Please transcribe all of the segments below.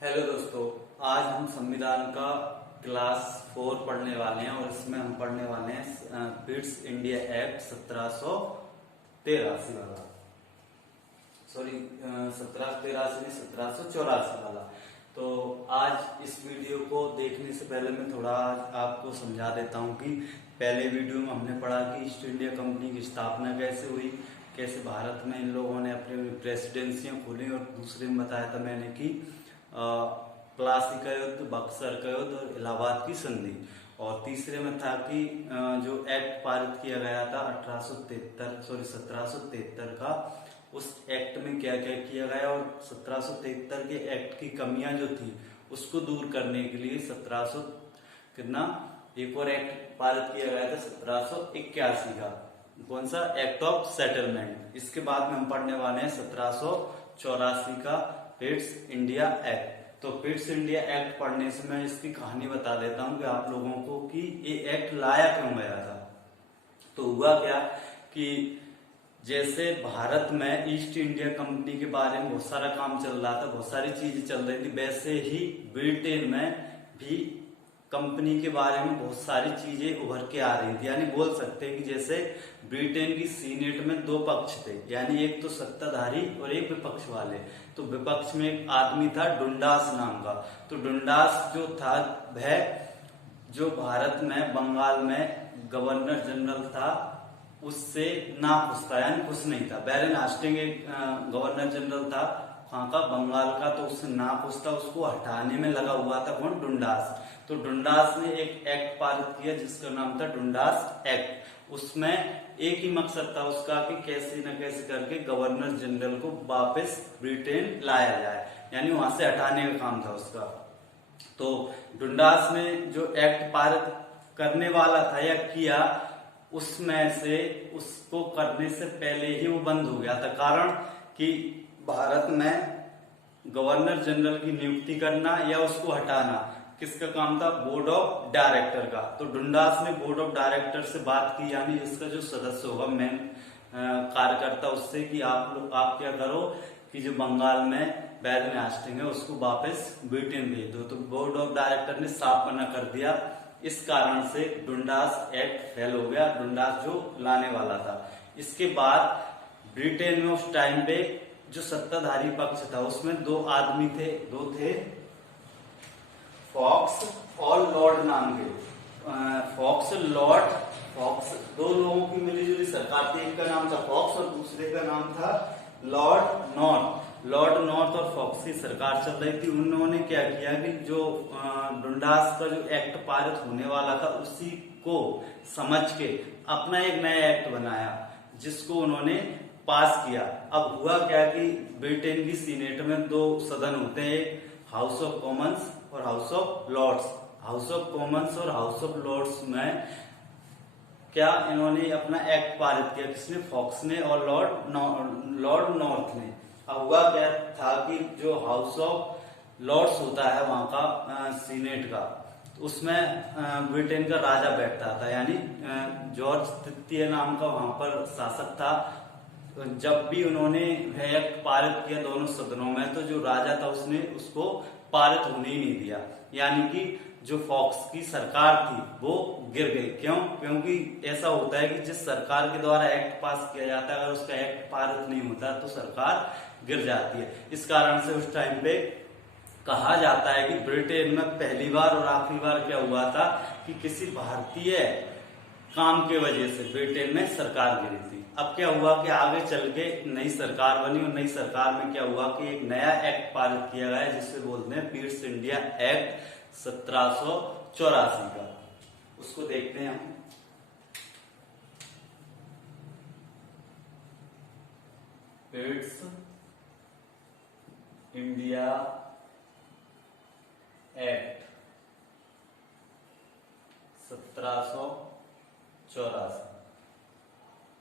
Hello दोस्तों, आज हम संविधान का क्लास 4 पढ़ने वाले हैं और इसमें हम पढ़ने वाले हैं पिट्स इंडिया एक्ट 1783 वाला। सॉरी, 1783 नहीं, 1784 वाला। तो आज इस वीडियो को देखने से पहले मैं थोड़ा आपको समझा देता हूं कि पहले वीडियो में हमने पढ़ा कि ईस्ट इंडिया कंपनी की स्थापना कैसे हुई, कैसे भारत में इन लोगों ने अपनी प्रेसिडेंसियां खोली, और दूसरे में बताया था मैंने कि प्लासी का युद्ध, बक्सर का युद्ध और इलाहाबाद की संधि। और तीसरे में था कि जो एक्ट पारित किया गया था 1773 का, उस एक्ट में क्या क्या किया गया और 1773 के एक्ट की कमियां जो थी उसको दूर करने के लिए 1700 कितना एक और एक्ट पारित किया गया था 1781 का। कौन सा? Act of settlement. इसके बाद में हम पढ़ने वाले हैं 1784 का पिट्स इंडिया एक्ट। तो पिट्स इंडिया एक्ट पढ़ने से मैं इसकी कहानी बता देता हूं कि आप लोगों को कि ये एक्ट लाया क्यों गया था। तो हुआ क्या कि जैसे भारत में ईस्ट इंडिया कंपनी के बारे में बहुत सारा काम चल रहा था, बहुत सारी चीजें चल रही थी, वैसे ही ब्रिटेन में भी कंपनी के बारे में बहुत सारी चीजें उभर के आ रही थी। यानी बोल सकते हैं कि जैसे ब्रिटेन की सीनेट में दो पक्ष थे, यानी एक तो सत्ताधारी और एक विपक्ष वाले। तो विपक्ष में एक आदमी था डुंडास नाम का। तो डुंडास जो था वह जो भारत में बंगाल में गवर्नर जनरल था उससे ना खुश था, यानी खुश नहीं था। बैरन हास्टिंग एक गवर्नर जनरल था वहां का, बंगाल का, तो उससे ना खुश था, उसको हटाने में लगा हुआ था। कौन? डुंडास। तो डुंडास ने एक एक्ट पारित किया जिसका नाम था डुंडास एक्ट। उसमें एक ही मकसद था उसका कि कैसे न कैसे करके गवर्नर जनरल को वापस ब्रिटेन लाया जाए, यानी वहां से हटाने का काम था उसका। तो डुंडास ने जो एक्ट पारित करने वाला था या किया, उसमें से उसको करने से पहले ही वो बंद हो गया था। कारण कि भारत में गवर्नर जनरल की नियुक्ति करना या उसको हटाना किसका काम था? बोर्ड ऑफ डायरेक्टर का। तो डुंडास ने बोर्ड ऑफ डायरेक्टर से बात की, यानी इसका जो सदस्य होगा, मेन कार्यकर्ता, उससे कि आप क्या करो कि जो बंगाल में बैरन हास्टिंग है उसको वापस ब्रिटेन भेज दो। तो बोर्ड ऑफ डायरेक्टर ने साफ मना कर दिया। इस कारण से डुंडास एक्ट फेल हो गया, डुंडास जो लाने वाला था। इसके बाद ब्रिटेन में उस टाइम पे जो सत्ताधारी पक्ष था उसमें दो आदमी थे, दो थे, फॉक्स और लॉर्ड नाम के। फॉक्स दो लोगों की मिलीजुली सरकार थी। एक का नाम था फॉक्स और दूसरे का नाम था लॉर्ड नॉर्थ। लॉर्ड नॉर्थ और फॉक्स की सरकार चल रही थी। उन्होंने क्या किया कि जो डुंडास का जो एक्ट पारित होने वाला था उसी को समझ के अपना एक नया एक्ट बनाया जिसको उन्होंने पास किया। अब हुआ क्या कि ब्रिटेन की सीनेट में दो सदन होते हैं, हाउस ऑफ कॉमन्स और House of Lords. House of Commons और हाउस ऑफ लॉर्ड्स में क्या इन्होंने अपना एक्ट पारित किया? किसने? फॉक्स ने और लॉर्ड नॉर्थ ने। अब हुआ क्या था कि जो हाउस ऑफ लॉर्ड्स होता है वहां का सीनेट का, उसमें ब्रिटेन का राजा बैठता था, यानी जॉर्ज तृतीय नाम का वहां पर शासक था। जब भी उन्होंने वह एक्ट पारित किया दोनों सदनों में, तो जो राजा था उसने उसको पारित होने ही नहीं दिया, यानी कि जो फॉक्स की सरकार थी वो गिर गई। क्यों? क्योंकि ऐसा होता है कि जिस सरकार के द्वारा एक्ट पास किया जाता है, अगर उसका एक्ट पारित नहीं होता तो सरकार गिर जाती है। इस कारण से उस टाइम पे कहा जाता है कि ब्रिटेन में पहली बार और आखिरी बार क्या हुआ था कि किसी भारतीय काम के वजह से ब्रिटेन में सरकार गिरी थी। अब क्या हुआ कि आगे चल के नई सरकार बनी और नई सरकार में क्या हुआ कि एक नया एक्ट पारित किया गया जिसे बोलते हैं पिट्स इंडिया एक्ट 1784 का। उसको देखते हैं हम। पिट्स इंडिया एक्ट 1784,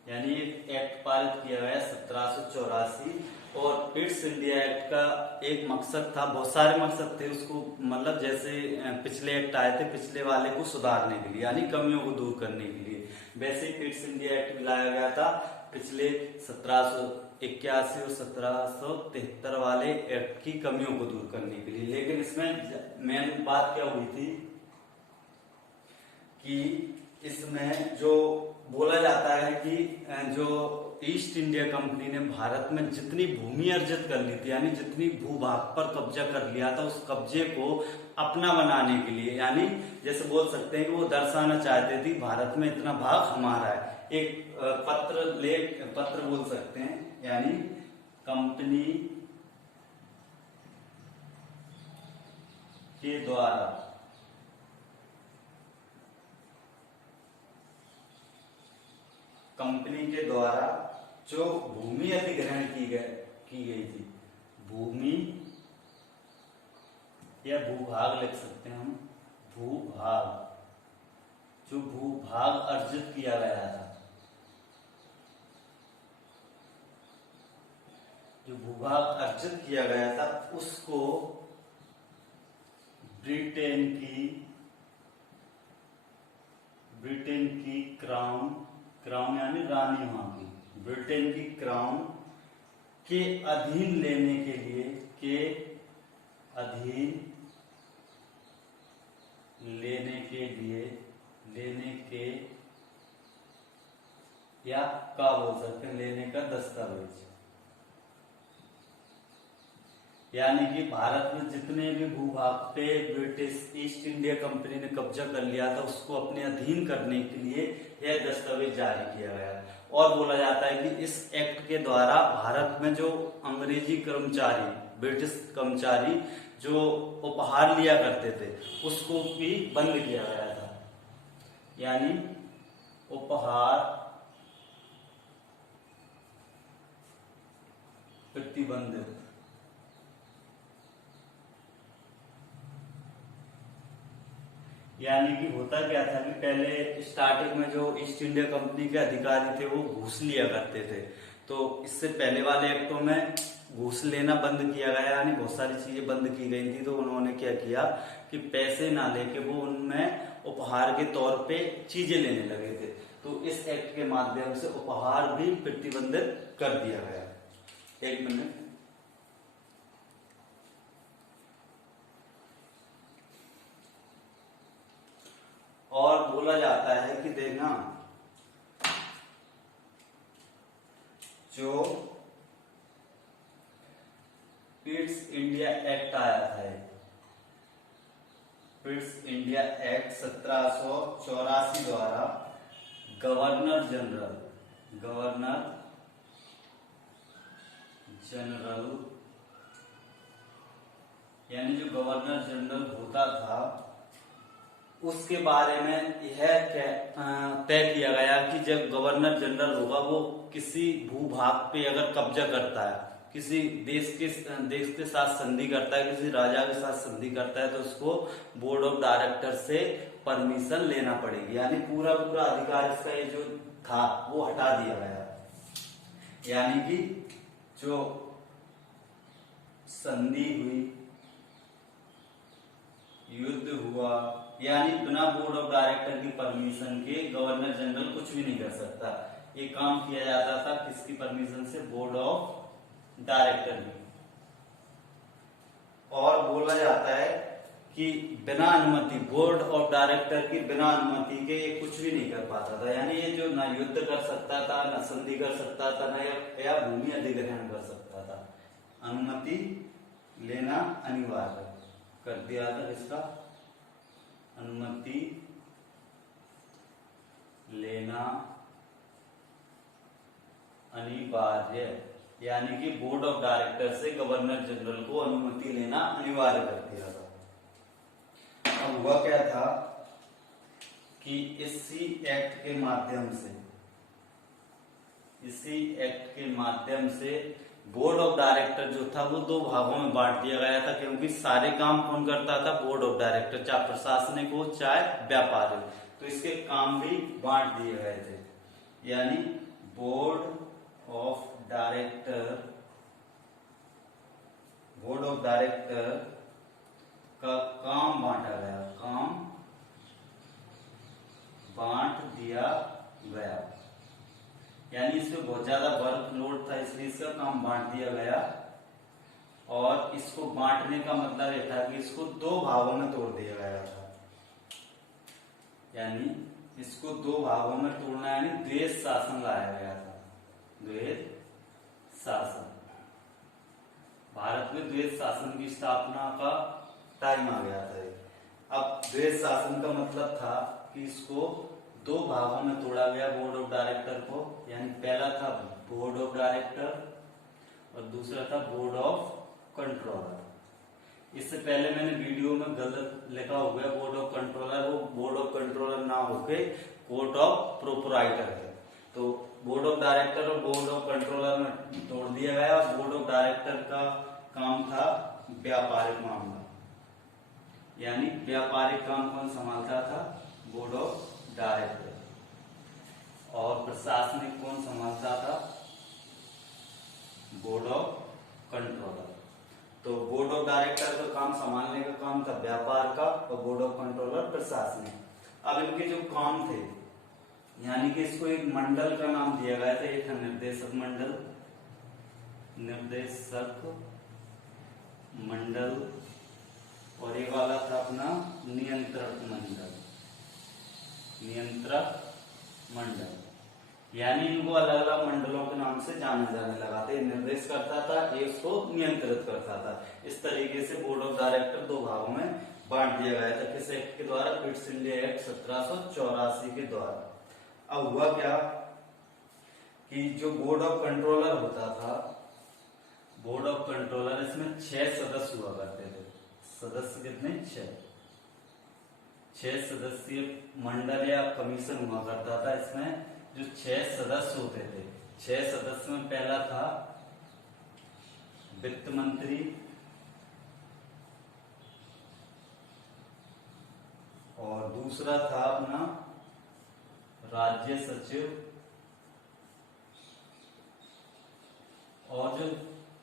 यानी एक्ट पारित किया गया 1784। और पिट्स इंडिया एक्ट का एक मकसद था, बहुत सारे मकसद थे उसको, मतलब जैसे पिछले एक्ट आए थे पिछले वाले को सुधारने के लिए, यानी कमियों को दूर करने के लिए, वैसे ही पिट्स इंडिया एक्ट भी लाया गया था पिछले 1781 और 1773 वाले एक्ट की कमियों को दूर करने के लिए। लेकिन इसमें मेन बात क्या हुई थी कि इसमें जो बोला जाता है कि जो ईस्ट इंडिया कंपनी ने भारत में जितनी भूमि अर्जित कर ली थी, यानी जितनी भूभाग पर कब्जा कर लिया था, उस कब्जे को अपना बनाने के लिए, यानी जैसे बोल सकते हैं कि वो दर्शाना चाहते थे भारत में इतना भाग हमारा है। एक पत्र बोल सकते हैं, यानी कंपनी के द्वारा जो भूमि अधिग्रहण की गई थी, भूमि या भूभाग लिख सकते हैं हम, भूभाग, जो भूभाग अर्जित किया गया था, जो भूभाग अर्जित किया गया था उसको ब्रिटेन की क्राउन यानी रानी, वहां की ब्रिटेन की क्राउन के अधीन लेने के या का बोल सकते हैं, लेने का दस्तावेज। यानी कि भारत में जितने भी भूभाग पे ब्रिटिश ईस्ट इंडिया कंपनी ने कब्जा कर लिया था, उसको अपने अधीन करने के लिए यह दस्तावेज जारी किया गया। और बोला जाता है कि इस एक्ट के द्वारा भारत में जो अंग्रेजी कर्मचारी, ब्रिटिश कर्मचारी जो उपहार लिया करते थे, उसको भी बंद किया गया था, यानी उपहार प्रतिबंधित। यानी कि होता क्या था कि पहले स्टार्टिंग में जो ईस्ट इंडिया कंपनी के अधिकारी थे वो घूस लिया करते थे, तो इससे पहले वाले एक्टों में घूस लेना बंद किया गया, यानी बहुत सारी चीजें बंद की गई थी। तो उन्होंने क्या किया कि पैसे ना लेके वो उनमें उपहार के तौर पे चीजें लेने लगे थे। तो इस एक्ट के माध्यम से उपहार भी प्रतिबंधित कर दिया गया। एक मिनट, और बोला जाता है कि देखना, जो पिट्स इंडिया एक्ट आया था, पिट्स इंडिया एक्ट 1784 द्वारा गवर्नर जनरल यानी जो गवर्नर जनरल होता था, उसके बारे में यह तय किया गया कि जब गवर्नर जनरल होगा वो किसी भूभाग पे अगर कब्जा करता है, किसी देश के साथ संधि करता है, किसी राजा के साथ संधि करता है, तो उसको बोर्ड ऑफ डायरेक्टर से परमिशन लेना पड़ेगी। यानी पूरा अधिकार इसका ये जो था वो हटा दिया गया। यानी कि जो संधि हुई, युद्ध हुआ, यानी बिना बोर्ड ऑफ डायरेक्टर की परमिशन के गवर्नर जनरल कुछ भी नहीं कर सकता। ये काम किया जाता था किसकी परमिशन से? बोर्ड ऑफ डायरेक्टर की। और बोला जाता है कि बिना अनुमति, बोर्ड ऑफ डायरेक्टर की बिना अनुमति के कुछ भी नहीं कर पाता था। यानी ये जो ना युद्ध कर सकता था, ना संधि कर सकता था, ना या भूमि अधिग्रहण कर सकता था। अनुमति लेना अनिवार्य कर दिया था। इसका अनुमति लेना अनिवार्य, यानी कि बोर्ड ऑफ डायरेक्टर से गवर्नर जनरल को अनुमति लेना अनिवार्य कर दिया था। अब हुआ क्या था कि इसी एक्ट के माध्यम से बोर्ड ऑफ डायरेक्टर जो था वो दो भागों में बांट दिया गया था, क्योंकि सारे काम कौन करता था? बोर्ड ऑफ डायरेक्टर, चाहे प्रशासनिक हो चाहे व्यापार हो। तो इसके काम भी बांट दिए गए थे। यानी बोर्ड ऑफ डायरेक्टर का काम बांटा गया, काम बांट दिया गया। यानी इसमें बहुत बहुत ज्यादा वर्कलोड था, इसलिए इसका काम बांट दिया गया। और इसको बांटने का मतलब ये था कि इसको दो भागों में तोड़ दिया गया था, यानी इसको दो भागों में तोड़ना, यानी द्वैध शासन लाया गया था। द्वैध शासन, भारत में द्वैध शासन की स्थापना का टाइम आ गया था। अब द्वैध शासन का मतलब था कि इसको दो भागों में तोड़ा गया बोर्ड ऑफ डायरेक्टर को, यानी पहला था बोर्ड ऑफ डायरेक्टर और दूसरा था बोर्ड ऑफ कंट्रोलर। इससे पहले मैंने वीडियो में गलत लिखा हो गया बोर्ड ऑफ कंट्रोलर, वो बोर्ड ऑफ कंट्रोलर ना होके कोर्ट ऑफ प्रोपराइटर है। तो बोर्ड ऑफ डायरेक्टर और बोर्ड ऑफ कंट्रोलर में तोड़ दिया गया। बोर्ड ऑफ डायरेक्टर का काम था व्यापारिक मामला, यानी व्यापारिक काम कौन संभालता था? Board of director. और प्रशासनिक कौन संभालता था? Board of controller. तो बोर्ड ऑफ डायरेक्टर का काम संभालने का काम था व्यापार का और बोर्ड ऑफ कंट्रोलर प्रशासनिक। अब इनके जो काम थे, यानी कि इसको एक मंडल का नाम दिया गया था, एक था निर्देशक मंडल, निर्देशक मंडल, और ये वाला था अपना नियंत्रक मंडल, नियंत्रक मंडल। यानी इनको अलग अलग मंडलों के नाम से जाना जाने लगा था। निर्देश करता था, ये उसको नियंत्रित करता था। इस तरीके से बोर्ड ऑफ डायरेक्टर दो भागों में बांट दिया गया था। किस एक्ट के द्वारा? पिट्स इंडिया एक्ट 1784 के द्वारा। अब हुआ क्या कि जो बोर्ड ऑफ कंट्रोलर होता था, बोर्ड ऑफ कंट्रोलर, इसमें 6 सदस्य हुआ करते थे। सदस्य कितने? 6 सदस्यीय मंडल या कमीशन हुआ करता था। इसमें जो 6 सदस्य होते थे, 6 सदस्य में पहला था वित्त मंत्री, और दूसरा था अपना राज्य सचिव, और जो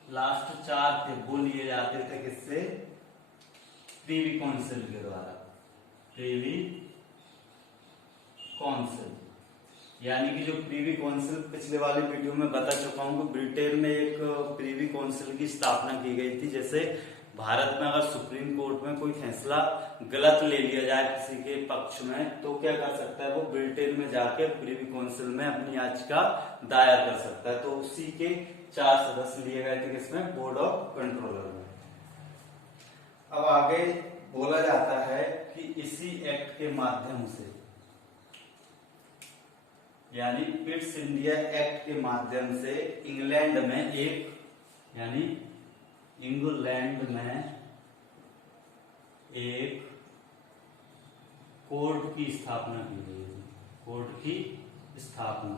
लास्ट 4 थे वो लिए जाते थे किससे? प्रीवी काउंसिल के द्वारा। प्रीवी काउंसिल, यानी कि जो प्रीवी काउंसिल पिछले वाले वीडियो में बता चुका हूं कि ब्रिटेन में एक प्रीवी काउंसिल की स्थापना की गई थी। जैसे भारत में अगर सुप्रीम कोर्ट में कोई फैसला गलत ले लिया जाए किसी के पक्ष में, तो क्या कर सकता है? वो ब्रिटेन में जाके प्रीवी काउंसिल में अपनी याचिका दायर कर सकता है। तो उसी के 4 सदस्य लिए गए थे किसमें? बोर्ड ऑफ कंट्रोलर में। अब आगे बोला जाता है कि इसी एक्ट के माध्यम से, यानी पिट्स इंडिया एक्ट के माध्यम से इंग्लैंड में एक, यानी इंग्लैंड में एक कोर्ट की स्थापना की गई थी। कोर्ट की स्थापना,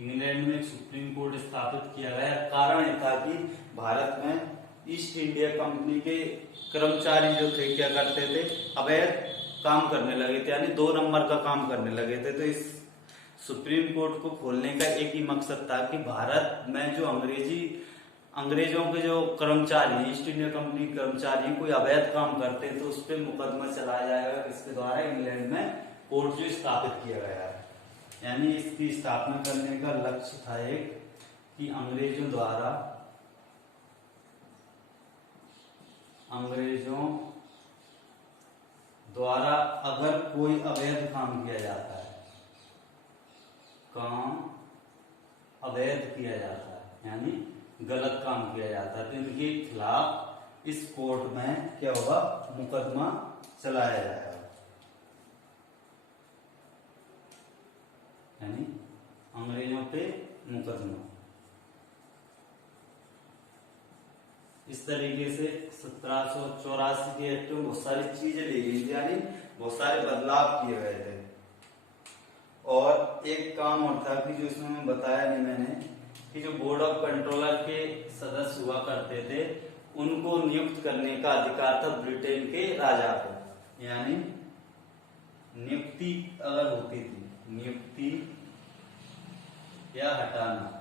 इंग्लैंड में एक सुप्रीम कोर्ट स्थापित किया गया। कारण यह था कि भारत में ईस्ट इंडिया कंपनी के कर्मचारी जो थे क्या करते थे? अवैध काम करने लगे थे, यानी 2 नंबर का काम करने लगे थे। तो इस सुप्रीम कोर्ट को खोलने का एक ही मकसद था कि भारत में जो अंग्रेजों के जो कर्मचारी, ईस्ट इंडिया कंपनी के कर्मचारी कोई अवैध काम करते हैं तो उस पर मुकदमा चलाया जाएगा। इसके द्वारा इंग्लैंड में कोर्ट जो स्थापित किया गया है, यानी इसकी स्थापना करने का लक्ष्य था एक कि अंग्रेजों द्वारा अगर कोई अवैध काम किया जाता है, काम अवैध किया जाता है, यानी गलत काम किया जाता है, तो इनके खिलाफ इस कोर्ट में क्या होगा? मुकदमा चलाया जाएगा, यानी अंग्रेजों पे मुकदमा। इस तरीके से 1784 के एक्ट में बहुत सारी चीजें ली गई थी, यानी बहुत सारे बदलाव किए गए थे। और एक काम और था कि जो इसमें मैं बताया नहीं मैंने, कि जो बोर्ड ऑफ कंट्रोलर के सदस्य हुआ करते थे उनको नियुक्त करने का अधिकार था ब्रिटेन के राजा को। यानी नियुक्ति अगर होती थी, नियुक्ति या हटाना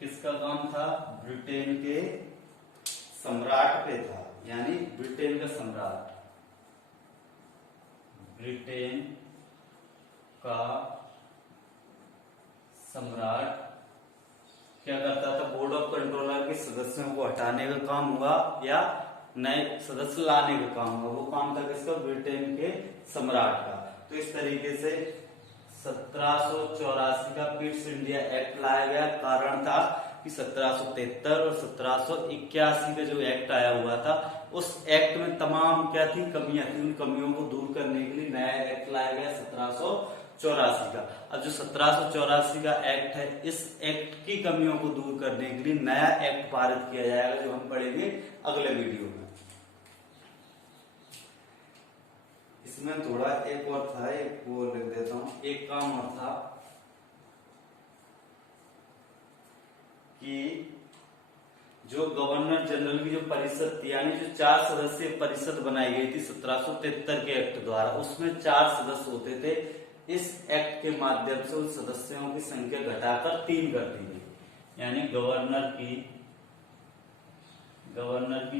किसका काम था? ब्रिटेन के सम्राट पे था, यानी ब्रिटेन का सम्राट, ब्रिटेन का सम्राट क्या करता था, बोर्ड ऑफ कंट्रोलर के सदस्यों को हटाने का काम हुआ या नए सदस्य लाने का काम हुआ। वो काम था किसका, ब्रिटेन के सम्राट का। तो इस तरीके से 1784 का पिट्स इंडिया एक्ट लाया गया। कारण था कि 1773 और 1781 का जो एक्ट आया हुआ था, उस एक्ट में तमाम क्या थी, कमियां थी। उन कमियों को दूर करने के लिए नया एक्ट लाया गया 1784 का। अब जो 1784 का एक्ट है, इस एक्ट की कमियों को दूर करने के लिए नया एक्ट पारित किया जाएगा, जो हम पढ़ेंगे अगले वीडियो में। इसमें थोड़ा एक और था, एक वो लिख देता हूं, एक काम और था कि जो गवर्नर जनरल की जो परिषद थी, यानी जो 4 सदस्यीय परिषद बनाई गई थी 1773 के एक्ट द्वारा, उसमें 4 सदस्य होते थे। इस एक्ट के माध्यम से उन सदस्यों की संख्या घटाकर 3 कर दी गई। यानी गवर्नर की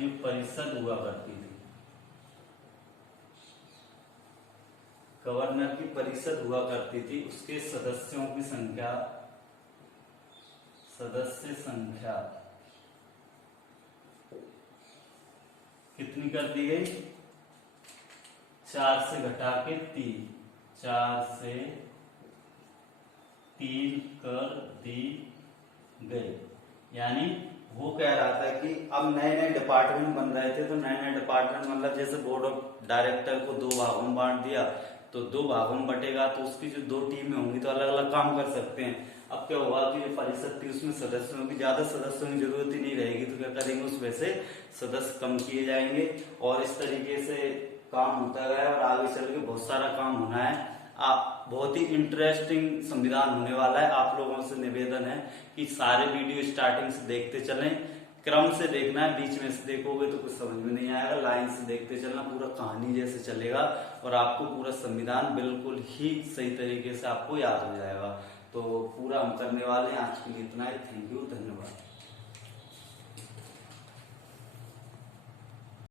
जो परिषद हुआ करती थी, गवर्नर की परिषद हुआ करती थी, उसके सदस्यों की संख्या कितनी कर दी गई, 4 से घटा के 3, 4 से 3 कर दी गई। यानी वो कह रहा था कि अब नए नए डिपार्टमेंट बन रहे थे, तो नए नए डिपार्टमेंट मतलब जैसे बोर्ड ऑफ डायरेक्टर को 2 भागों में बांट दिया, तो 2 भागों में बटेगा, तो उसकी जो 2 टीमें होंगी तो अलग अलग काम कर सकते हैं। अब क्या हुआ कि जो परिषद थी उसमें सदस्यों की ज्यादा सदस्यों की जरूरत ही नहीं रहेगी, तो क्या करेंगे, उसमें से सदस्य कम किए जाएंगे और इस तरीके से काम होता गया और आगे चल के बहुत सारा काम होना है। बहुत ही इंटरेस्टिंग संविधान होने वाला है। आप लोगों से निवेदन है कि सारे वीडियो स्टार्टिंग से देखते चलें, क्रम से देखना है, बीच में से देखोगे तो कुछ समझ में नहीं आएगा। लाइन से देखते चलना, पूरा कहानी जैसे चलेगा और आपको पूरा संविधान बिल्कुल ही सही तरीके से आपको याद हो जाएगा। तो पूरा हम करने वाले हैं। आज के लिए इतना ही। थैंक यू, धन्यवाद।